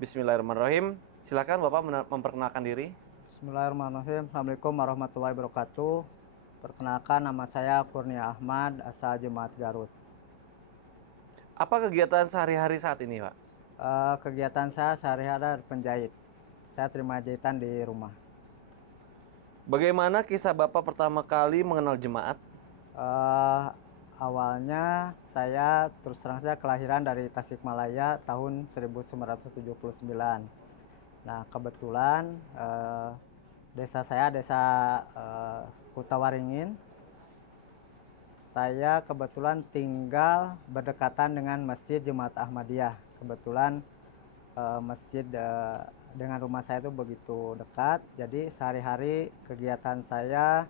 Bismillahirrahmanirrahim. Silakan Bapak memperkenalkan diri. Bismillahirrahmanirrahim. Assalamualaikum warahmatullahi wabarakatuh. Perkenalkan, nama saya Kurnia Ahmad, asal Jemaat Garut. Apa kegiatan sehari-hari saat ini, Pak? Kegiatan saya sehari-hari penjahit. Saya terima jahitan di rumah. Bagaimana kisah Bapak pertama kali mengenal jemaat? Eh, Awalnya saya terus terang saja kelahiran dari Tasikmalaya tahun 1979. Nah, kebetulan desa saya desa Kutawaringin. Saya kebetulan tinggal berdekatan dengan Masjid Jemaat Ahmadiyah. Kebetulan masjid dengan rumah saya itu begitu dekat, jadi sehari-hari kegiatan saya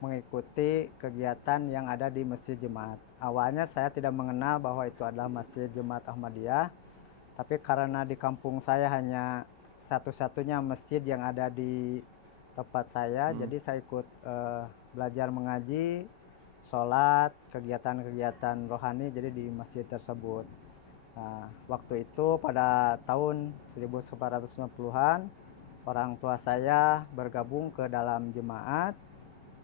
mengikuti kegiatan yang ada di Masjid Jemaat. Awalnya saya tidak mengenal bahwa itu adalah Masjid Jemaat Ahmadiyah, tapi karena di kampung saya hanya satu-satunya masjid yang ada di tempat saya, jadi saya ikut belajar mengaji, sholat, kegiatan-kegiatan rohani jadi di masjid tersebut. Nah, waktu itu pada tahun 1990-an orang tua saya bergabung ke dalam jemaat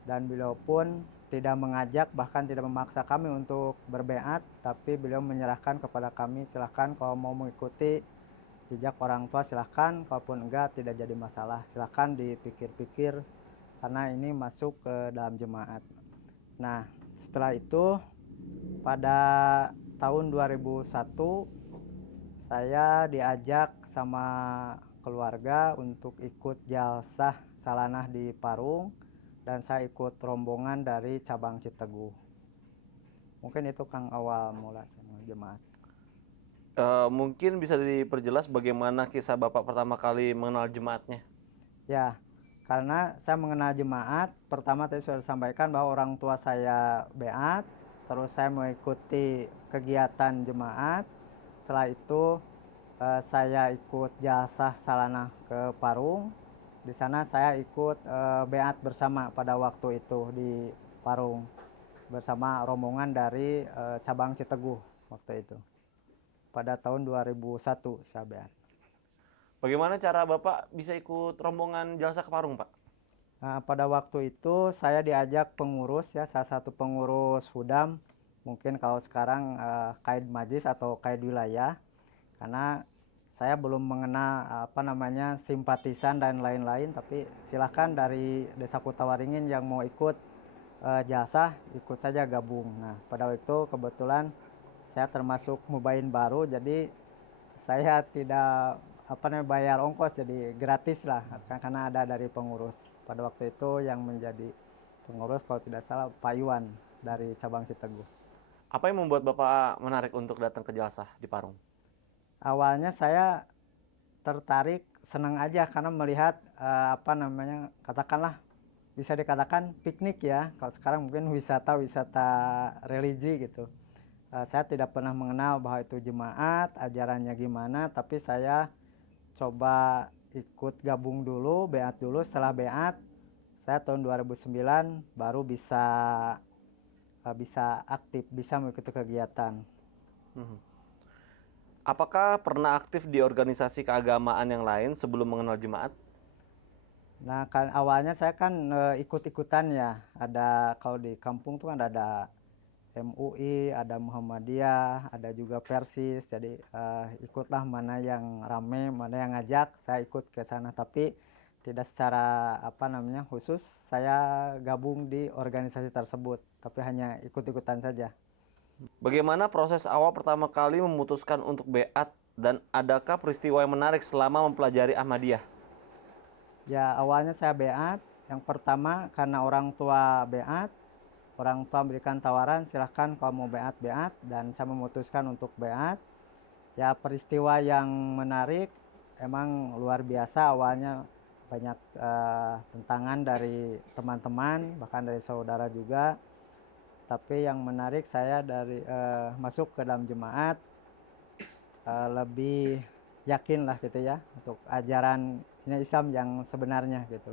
dan beliau pun tidak mengajak, bahkan tidak memaksa kami untuk berbaiat, tapi beliau menyerahkan kepada kami, silahkan kalau mau mengikuti jejak orang tua silahkan, kalaupun enggak tidak jadi masalah, silahkan dipikir-pikir karena ini masuk ke dalam jemaat. Nah, setelah itu pada tahun 2001 saya diajak sama keluarga untuk ikut jalsah salanah di Parung dan saya ikut rombongan dari cabang Citeguh. Mungkin itu Kang awal mula jemaat. Mungkin bisa diperjelas bagaimana kisah Bapak pertama kali mengenal jemaatnya? Ya, karena saya mengenal jemaat, pertama tadi sudah disampaikan bahwa orang tua saya beat, terus saya mengikuti kegiatan jemaat. Setelah itu saya ikut jasa salanah ke Parung. Di sana saya ikut beat bersama pada waktu itu di Parung bersama rombongan dari cabang Citeguh waktu itu. Pada tahun 2001 saya beat. Bagaimana cara Bapak bisa ikut rombongan jalsa ke Parung, Pak? Nah, pada waktu itu saya diajak pengurus ya, salah satu pengurus Hudam, mungkin kalau sekarang Kaid Majlis atau Kaid Wilayah, karena saya belum mengenal apa namanya simpatisan dan lain-lain, tapi silahkan dari Desa Kutawaringin yang mau ikut jasa, ikut saja gabung. Nah, pada waktu itu kebetulan saya termasuk mubain baru, jadi saya tidak apa namanya bayar ongkos, jadi gratis lah karena ada dari pengurus. Pada waktu itu yang menjadi pengurus kalau tidak salah Pak Iwan dari cabang Citeguh. Apa yang membuat Bapak menarik untuk datang ke jalsah di Parung? Awalnya saya tertarik, senang aja karena melihat apa namanya, katakanlah bisa dikatakan piknik ya. Kalau sekarang mungkin wisata religi gitu. Saya tidak pernah mengenal bahwa itu jemaat, ajarannya gimana, tapi saya coba ikut gabung dulu, beat dulu. Setelah beat, saya tahun 2009 baru bisa aktif, bisa mengikuti kegiatan. Hmm. Apakah pernah aktif di organisasi keagamaan yang lain sebelum mengenal jemaat? Nah, kan awalnya saya kan ikut-ikutan ya. Ada kalau di kampung tuh kan ada MUI, ada Muhammadiyah, ada juga Persis. Jadi ikutlah mana yang rame, mana yang ngajak, saya ikut ke sana. Tapi tidak secara apa namanya khusus saya gabung di organisasi tersebut, tapi hanya ikut-ikutan saja. Bagaimana proses awal pertama kali memutuskan untuk beat dan adakah peristiwa yang menarik selama mempelajari Ahmadiyah? Ya, awalnya saya beat. Yang pertama karena orang tua beat, orang tua memberikan tawaran silahkan kalau mau beat beat, dan saya memutuskan untuk beat. Ya, peristiwa yang menarik emang luar biasa. Awalnya banyak tentangan dari teman-teman, bahkan dari saudara juga. Tapi yang menarik saya dari masuk ke dalam jemaat lebih yakin lah gitu ya untuk ajaran Islam yang sebenarnya gitu.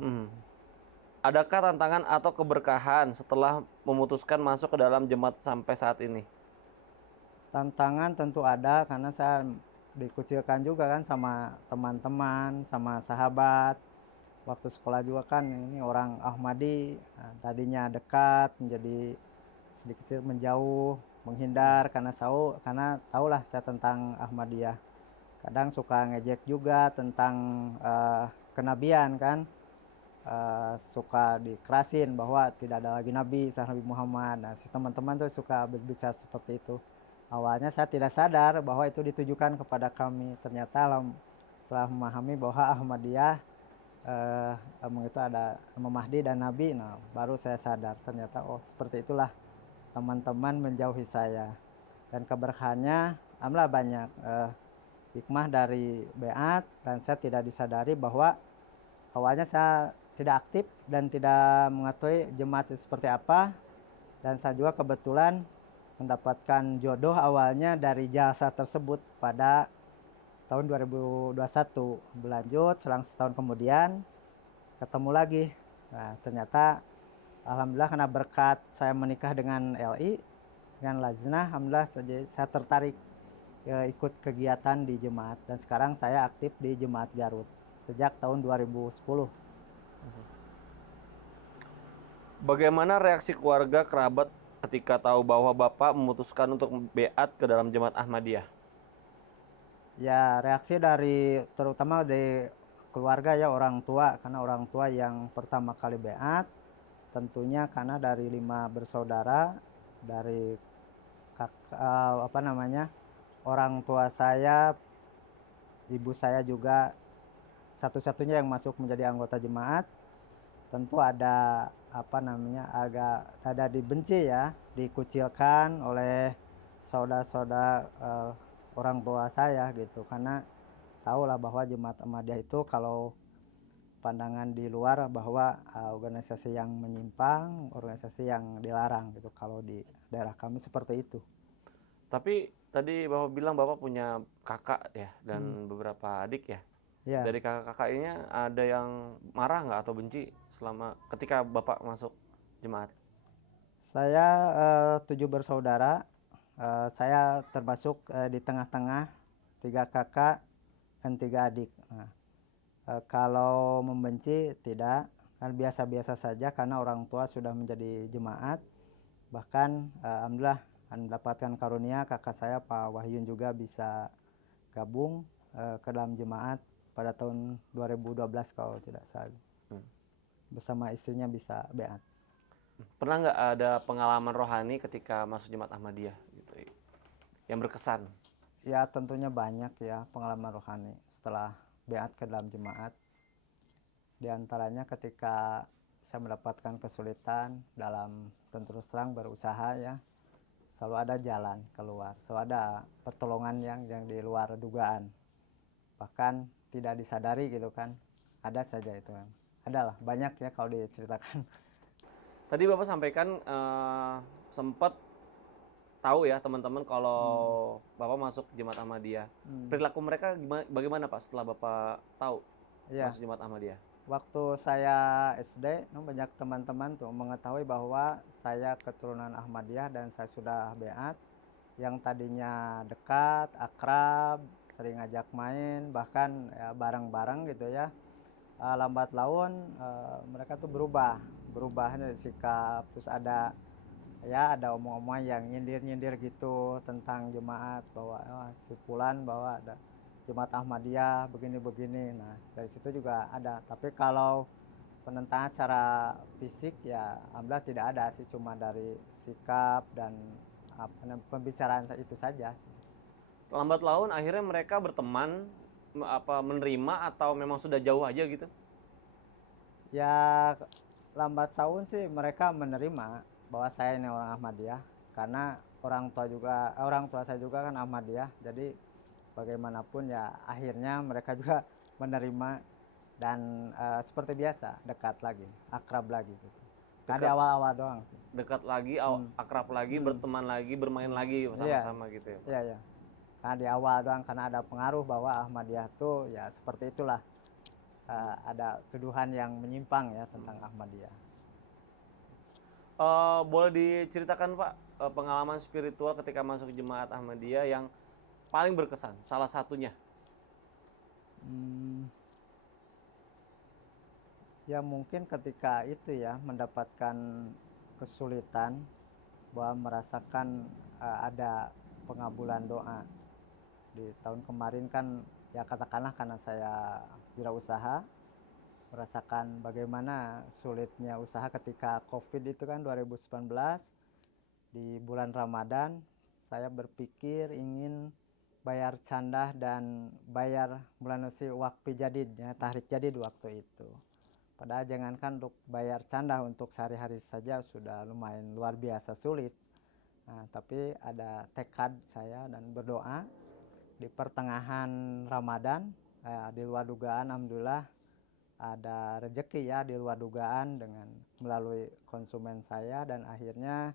Adakah tantangan atau keberkahan setelah memutuskan masuk ke dalam jemaat sampai saat ini? Tantangan tentu ada karena saya dikucilkan juga kan sama teman-teman, sama sahabat. Waktu sekolah juga kan ini orang Ahmadi, tadinya dekat menjadi sedikit menjauh, menghindar karena tahulah saya tentang Ahmadiyah. Kadang suka ngejek juga tentang kenabian kan, suka dikerasin bahwa tidak ada lagi nabi setelah Nabi Muhammad. Nah, si teman-teman tuh suka berbicara seperti itu. Awalnya saya tidak sadar bahwa itu ditujukan kepada kami. Ternyata setelah memahami bahwa Ahmadiyah itu ada Imam Mahdi dan Nabi, nah baru saya sadar ternyata oh seperti itulah teman-teman menjauhi saya. Dan keberkahannya alhamdulillah banyak hikmah dari Beat, dan saya tidak disadari bahwa awalnya saya tidak aktif dan tidak mengetahui jemaat itu seperti apa. Dan saya juga kebetulan mendapatkan jodoh awalnya dari jasa tersebut pada tahun 2021. Berlanjut selang setahun kemudian ketemu lagi. Nah, ternyata alhamdulillah karena berkat saya menikah dengan LI, dengan Lajnah, alhamdulillah saya tertarik ikut kegiatan di jemaat, dan sekarang saya aktif di Jemaat Garut sejak tahun 2010. Bagaimana reaksi keluarga kerabat ketika tahu bahwa Bapak memutuskan untuk beat ke dalam Jemaat Ahmadiyah? Ya, reaksi terutama dari keluarga ya, orang tua, karena orang tua yang pertama kali beat, tentunya karena dari 5 bersaudara, dari orang tua saya, ibu saya juga satu-satunya yang masuk menjadi anggota jemaat. Tentu agak ada dibenci ya, dikucilkan oleh saudara-saudara orang tua saya gitu, karena tahulah bahwa Jemaat Ahmadiyah itu kalau pandangan di luar bahwa organisasi yang menyimpang, organisasi yang dilarang gitu, kalau di daerah kami seperti itu. Tapi tadi Bapak bilang Bapak punya kakak ya dan beberapa adik ya. Ya. Dari kakak-kakaknya ada yang marah nggak atau benci ketika Bapak masuk jemaat? Saya 7 bersaudara. Saya termasuk di tengah-tengah, 3 kakak dan 3 adik. Nah, kalau membenci tidak, kan biasa-biasa saja karena orang tua sudah menjadi jemaat. Bahkan alhamdulillah mendapatkan karunia kakak saya Pak Wahyun juga bisa gabung ke dalam jemaat pada tahun 2012 kalau tidak salah. Bersama istrinya bisa beat. Pernah nggak ada pengalaman rohani ketika masuk Jemaat Ahmadiyah gitu, yang berkesan? Ya, tentunya banyak ya pengalaman rohani setelah beat ke dalam jemaat. Di antaranya ketika saya mendapatkan kesulitan dalam terus terang berusaha ya, selalu ada jalan keluar, selalu ada pertolongan yang di luar dugaan. Bahkan tidak disadari gitu kan, ada saja itu kan. Adalah banyak ya kalau diceritakan. Tadi Bapak sampaikan sempat tahu ya teman-teman kalau Bapak masuk Jemaat Ahmadiyah. Perilaku mereka bagaimana Pak setelah Bapak tahu masuk Jemaat Ahmadiyah? Waktu saya SD, banyak teman-teman tuh mengetahui bahwa saya keturunan Ahmadiyah dan saya sudah beat. Yang tadinya dekat, akrab, sering ajak main, bahkan ya, bareng-bareng gitu ya. Lambat laun mereka tuh berubah dari sikap, terus ada omong-omong yang nyindir-nyindir gitu tentang jemaat, bahwa si fulan bahwa ada Jemaat Ahmadiyah begini-begini. Nah, dari situ juga ada. Tapi kalau penentangan secara fisik ya alhamdulillah tidak ada sih, cuma dari sikap dan pembicaraan itu saja. Lambat laun akhirnya mereka berteman, menerima atau memang sudah jauh aja gitu? Ya, lambat tahun sih mereka menerima bahwa saya ini orang Ahmadiyah, karena orang tua saya juga kan Ahmadiyah, jadi bagaimanapun ya akhirnya mereka juga menerima dan seperti biasa dekat lagi, akrab lagi gitu. Nah, di awal-awal doang sih. Dekat lagi, akrab lagi, berteman lagi, bermain lagi sama-sama gitu ya? Iya, iya. Karena di awal doang, karena ada pengaruh bahwa Ahmadiyah tuh ya seperti itulah. Ada tuduhan yang menyimpang ya tentang Ahmadiyah. Boleh diceritakan Pak pengalaman spiritual ketika masuk Jemaat Ahmadiyah yang paling berkesan, salah satunya. Hmm, ya mungkin ketika itu ya mendapatkan kesulitan, bahwa merasakan ada pengabulan doa. Di tahun kemarin kan ya katakanlah karena saya wirausaha, merasakan bagaimana sulitnya usaha ketika COVID itu kan 2019. Di bulan Ramadan saya berpikir ingin bayar candah dan bayar melalui wakfi jadid, ya, tahrik jadid waktu itu. Padahal jangankan untuk bayar candah, untuk sehari-hari saja sudah lumayan luar biasa sulit. Nah, tapi ada tekad saya dan berdoa di pertengahan Ramadan, di luar dugaan, alhamdulillah ada rezeki ya di luar dugaan dengan melalui konsumen saya, dan akhirnya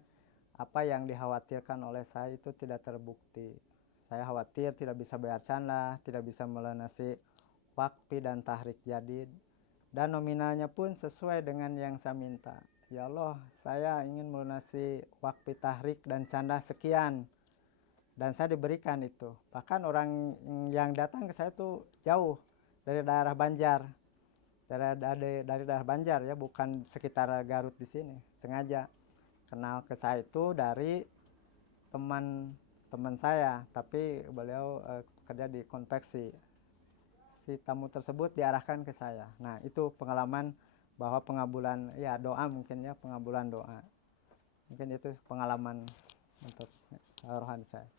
apa yang dikhawatirkan oleh saya itu tidak terbukti. Saya khawatir tidak bisa bayar candah, tidak bisa melunasi wakfi dan tahrik jadid, dan nominalnya pun sesuai dengan yang saya minta. Ya Allah, saya ingin melunasi wakfi tahrik dan candah sekian, dan saya diberikan itu. Bahkan orang yang datang ke saya tuh jauh dari daerah Banjar, dari daerah Banjar ya, bukan sekitar Garut di sini. Sengaja kenal ke saya itu dari teman saya, tapi beliau kerja di konveksi. Si tamu tersebut diarahkan ke saya. Nah, itu pengalaman bahwa pengabulan ya doa, mungkin ya pengabulan doa. Mungkin itu pengalaman untuk rohani saya.